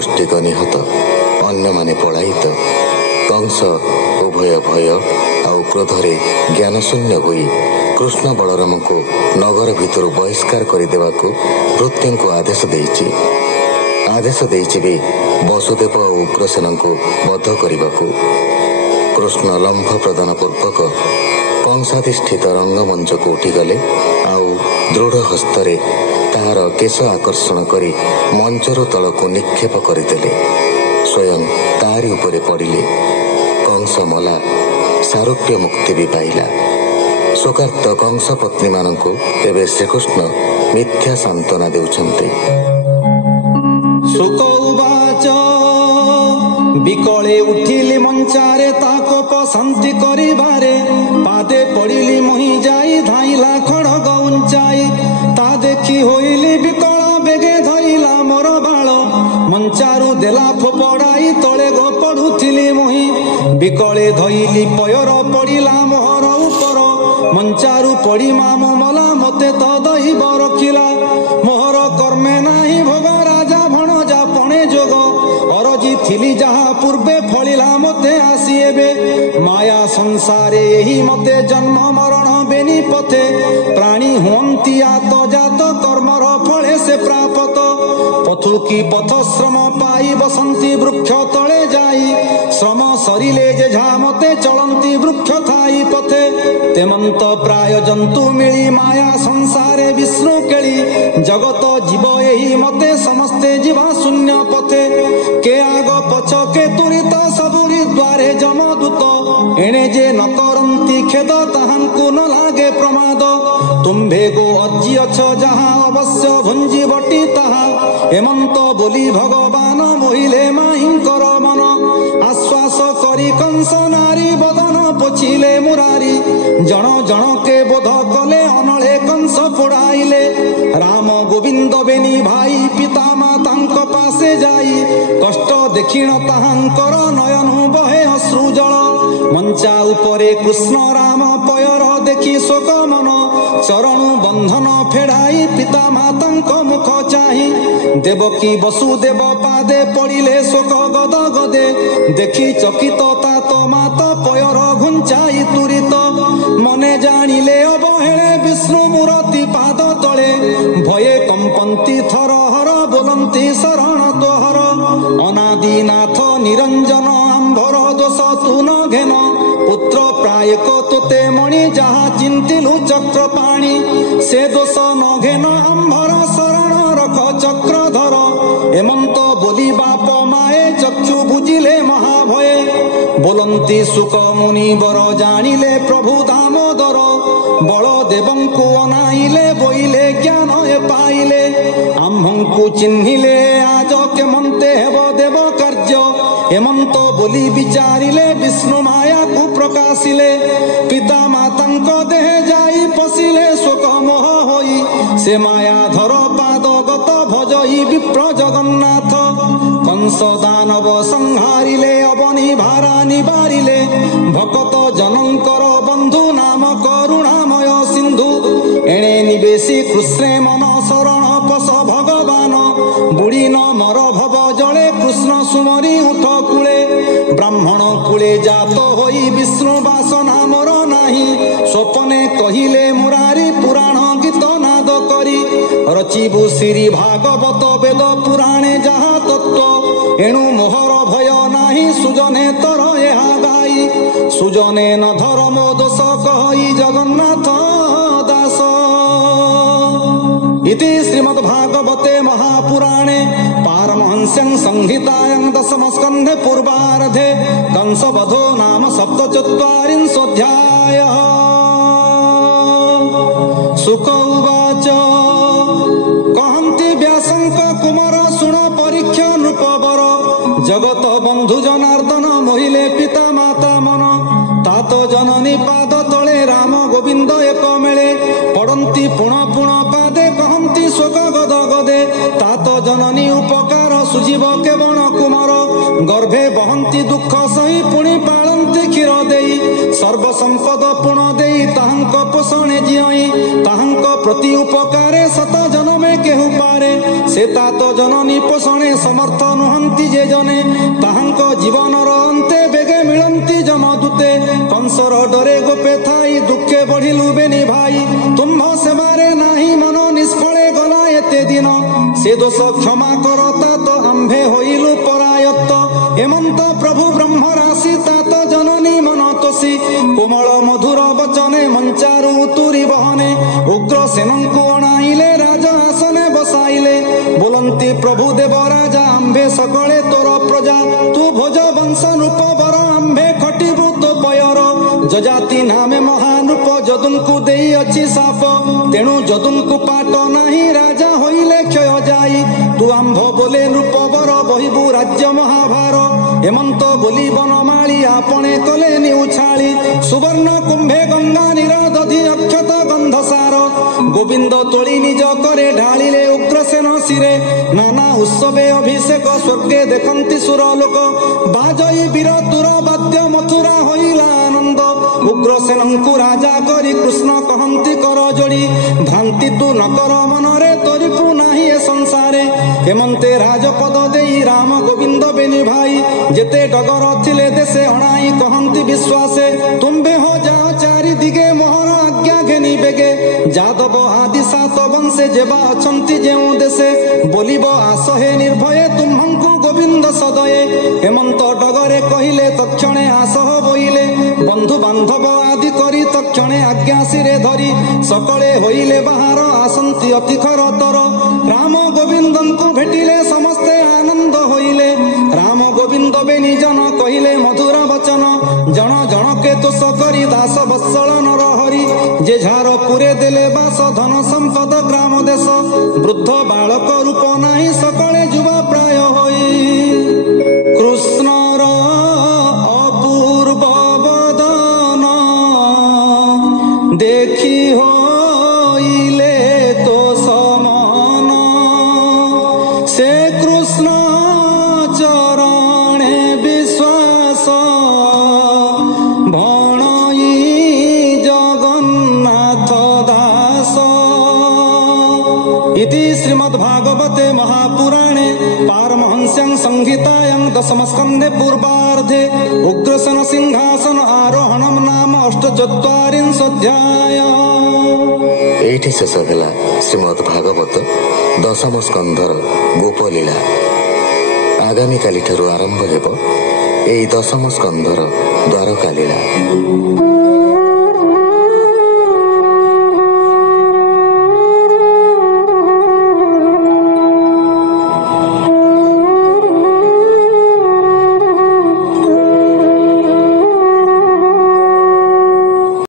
मुष्टिक निहत अन्य माने पलायित कंस उभय भय आउ क्रोधरे ज्ञानशून्य होई कृष्ण बलराम को नगर भितर बहिष्कार करदेवाकू भृत्यं को आदेश देइछि भी वसुदेव और उग्रसेन को बध करने। कृष्ण लंभ प्रदान पूर्वक कंसाधिष्ठित रंगमंच को उठिगले आउ दृढ़ हस्तरे तार केश आकर्षण करी मंचर तल को निक्षेप करदेले। स्वयं तारी उपरे पड़िले। कंस मला, सारूप्य मुक्ति भी पाइला। शोकार्त कंस पत्नी मानकु एवं श्रीकृष्ण मिथ्या सांत्वना देउछन्ते। शुक उवाच बिकले उठिली मंचारे ताकोप शांति करिबारे पादे पड़िली मोहि जाई धाइला खड़ग उंचाई ता देखी होइली बिकल बेगे धइला मोर बाळ मंचारू देला फोपड़ाई तले गो पड़ुथिली मोहि बिकले धइली पयर पड़िला मोहर उपर मंचारू पड़ी मामु मला मते तो दहिब रखिला मोहर कर्मे नाही भोग राजा भणजा पणे जोग अरजी थिली जहा पूर्वे फलिला मते आसी एबे माया संसारे एही मते जन्म मरण बेनी पथे प्राणी हुअन्ति आत जात कर्मर फले से प्राप्त पथु की पथ श्रम पाई बसंती वृक्ष तले जाई श्रम सरिले जे झामते चलंती वृक्ष थाई पथे तेमंत प्राय जंतु मिली माया संसारे विष्णु केली जगत जीव एही मते समस्ते जीवा शून्य पथे के आग पछ के तुरित सबुरी द्वारे जमदूत एणे जे न करंती खेद ताहांकु न लागे प्रमाद तुम्भे गो अज्जी अछ जहा अवश्य भुंजी बटी ताहा हेमंत बोली भगवान मोहिले माहिंकर मन आश्वास करी कंस नारी बदन पोछिले मुरारी जण जण के बोध कले अनले कंस फोड़ाइले राम गोविंद बेनी भाई पिता मातांक पासे जाई कष्ट देखिण ताहांकर नयनु बहे अश्रु जल मंचा उपरे कृष्ण राम पयर देखी शोक मन चरणु बंधन फेड़ाई पिता मातांक मुख चाही देवकी वसुदेव पादे पड़िले शोक गद गदे देखी चकित तात मात पयर घुंचाई तुरित मने जानिले अवहेले विष्णु मूर्ति पाद तले भये कंपंती थर हर बोलंती शरण तोहर अनादिनाथ निरंजन आंभर दोष तू न घेन पुत्र प्रायक तोते मणि जहा चिंतिलु चक्र पाणी से दोष न घेन आंभर शरण रख चक्रधर हेमंत बोली बाप माए चक्षु बुझिले महाभये बोलंती सुख मुनि बर जानिले प्रभु दामोदर बलदेवंकु अनाइले बोइले ज्ञान ए पाइले आम्भंकु चिन्हिले आज केमंते हेब देव कार्य हेमंत बोली विचारिले विष्णु माया को प्रकाशिले पिता मातांक देह जाई पशिले शोक मोह होई से माया धर पाद गत भजई विप्र जगन्नाथ कंस दानव संहारिले अवनी भारा निबारिले भकत जनंकर बंधु नाम करुणामय सिंधु एणे निवेशी कृष्णे मन शरण पश भगवान बुड़ी न मर भव जले कृष्ण सुमरी उठ कूले ब्राह्मण कूले जात होई विष्णु बासना मोर नाही स्वप्ने कहिले मुरारी पुराण गीत नाद करी रचिबु श्री भागवत वेद पुराणे जहा तत्व एणु मोहर भय नाही सुजने तर एहा गाई सुजने न धर्म दोष कहि जगन्नाथ दास इति श्रीमद्भागवते महापुराणे पारमहंस्यं संहितायां दशमस्कन्धे पूर्वार्धे कंसवधो नाम सप्तचत्वारिंशोऽध्यायः। शुक उवाच कहन्ति व्यासंक कुमार शुण परीक्ष नृपवर जगत बंधु जनार्दन मोहिले पिता माता मन तात जननी पाद तले राम गोविंद एक मेले पड़ती पुण पुण पादे कहती शोक गद गदे तात जननी उपकार सुजीव केवण कुमार गर्भे बहंती दुख सही पुणी पालती क्षीर देई ସର୍ବ ସମ୍ପଦ ପୁଣ ଦେଇ ତାହାଙ୍କ ପୋଷଣେ ଜିଅଇ ତାହାଙ୍କ ପ୍ରତି ଉପକାରେ ଶତ ଜନମେ କେହୁ ପାରେ ସେ ତାତ ଜନନୀ ପୋଷଣେ ସମର୍ଥ ନୁହନ୍ତି ଯେ ଜନେ ତାହାଙ୍କ ଜୀବନର ଅନ୍ତେ ବେଗେ ମିଳନ୍ତି ଯମଦୂତେ କଂସର ଡରେ ଗୋପେ ଥାଇ ଦୁଃଖେ ବଢିଲୁ ବେନି ଭାଇ ତୁମ୍ଭ ସେବାରେ ନାହିଁ ମନ ନିଷ୍ଫଳେ ଗଲା ଏତେ ଦିନ ସେ ଦୋଷ କ୍ଷମା କର ତାତ ଆମ୍ଭେ ହୋଇଲୁ ପରାୟତ୍ତ ହେମନ୍ତ ପ୍ରଭୁ ବ୍ରହ୍ମ ରାଶି ତାତ ଜନନୀ ମନ ତୋଷି କୋମଳ ମଧୁର ବଚନେ ମଞ୍ଚାରୁ ତୁରି ବହନେ ଉଗ୍ର ସେନଙ୍କୁ ଅଣାଇଲେ ରାଜ ଆସନେ ବସାଇଲେ ବୋଲନ୍ତି ପ୍ରଭୁ ଦେବ ରାଜା ଆମ୍ଭେ ସକଳେ ତୋର ପ୍ରଜା ତୁ ଭୋଜ ବଂଶ ନୃପ ବର ଆମ୍ଭେ ଖଟିବୁ ତୋ ପୟର ଯଜାତି ନାମେ ମହାନୃପ ଯଦୁଙ୍କୁ ଦେଇଅଛି ସାପ ତେଣୁ ଯଦୁଙ୍କୁ ପାଟ ନାହିଁ ରାଜା ହୋଇଲେ କ୍ଷୟ ଯାଇ ତୁ ଆମ୍ଭ ବୋଲେ ନୃପ ବର ବହିବୁ ରାଜ୍ୟ ମହାଭାର ହେମନ୍ତ ବୋଲି ବନମାଳି ଆପଣେ କଲେ ନିଉଛାଳି ସୁବର୍ଣ୍ଣ କୁମ୍ଭେ ଗଙ୍ଗା ନିର ଦଧି ଅକ୍ଷତ ଗନ୍ଧସାର ଗୋବିନ୍ଦ ତୋଳି ନିଜ କରେ ଢାଳିଲେ ଉଗ୍ରସେନ ଶିରେ ନାନା ଉତ୍ସବେ ଅଭିଷେକ ସ୍ୱର୍ଗେ ଦେଖନ୍ତି ସୁର ଲୋକ ବାଜଇ ବୀର ତୁର ବାଦ୍ୟ ମଥୁରା ହୋଇଲା ଆନନ୍ଦ ଉଗ୍ରସେନଙ୍କୁ ରାଜା କରି କୃଷ୍ଣ କହନ୍ତି କର ଯୋଡ଼ି ଭ୍ରାନ୍ତି ତୁ ନ କର ମନରେ ତୋରିପୁ ନାହିଁ ଏ ସଂସାରେ ହେମନ୍ତେ ରାଜପଦ ଦେଇ ରାମ ଗୋବିନ୍ଦ ବେନି ଭାଇ ଯେତେ ଡଗର ଥିଲେ ଦେଶେ ଅଣାଇ କହନ୍ତି ବିଶ୍ୱାସେ ତୁମ୍ଭେ ହୋ ଯାଅ ଚାରି ଦିଗେ ମୋହର ଆଜ୍ଞା ଘେନି ବେଗେ ଯାଦବ ଆଦି ସାତ ବଂଶେ ଯେବା ଅଛନ୍ତି ଯେଉଁ ଦେଶେ ବୋଲିବ ଆସ ହେ ନିର୍ଭୟେ ତୁମ୍ଭଙ୍କୁ ଗୋବିନ୍ଦ ସଦୟେ ହେମନ୍ତ ଡଗରେ କହିଲେ ତକ୍ଷଣେ ଆସ ବୋଇଲେ ବନ୍ଧୁ ବାନ୍ଧବ ଆଦି କରି ତକ୍ଷଣେ ଆଜ୍ଞା ଶିରେ ଧରି ସକଳେ ହୋଇଲେ ବାହାର ଆସନ୍ତି ଅତି ଖରତର ରାମ ଗୋବିନ୍ଦଙ୍କୁ ଭେଟିଲେ ସମସ୍ତେ ଆନନ୍ଦ ହୋଇଲେ ରାମ ଗୋବିନ୍ଦ ବେନି ଜନ କହିଲେ ମଧୁର ବଚନ ଜଣ ଜଣକେ ଦୋଷ କରି ଦାସ ବତ୍ସଳ ନର ହରି ଯେ ଝାର ପୁରେ ଦେଲେ ବାସ ଧନ ସମ୍ପଦ ଗ୍ରାମ ଦେଶ ବୃଦ୍ଧ ବାଳକ ରୂପ ନାହିଁ ସକଳେ ଯୁବା ପ୍ରାୟ ହୋଇ କୃଷ୍ଣର ଅପୂର୍ବ ବଦନ ଦେଖି ହୋଇଲେ ତ ସମନ ସେ କୃଷ୍ଣ ଚରଣେ ବିଶ୍ୱାସ ଭଣଇ ଜଗନ୍ନାଥ ଦାସ इति श्रीमद्भागवते महापुराणे पारमहंस्यां संहितायां दशमस्कन्धे पूर्वार्धे उग्रसेन सिंहासन आरोहणं नाम 48 ଏଇଠି ଶେଷ ହେଲା ଶ୍ରୀମଦ୍ ଭାଗବତ ଦଶମ ସ୍କନ୍ଧର ଗୋପଲୀଳା। ଆଗାମୀକାଲିଠାରୁ ଆରମ୍ଭ ହେବ ଏହି ଦଶମ ସ୍କନ୍ଧର ଦ୍ୱାରକା ଲୀଳା।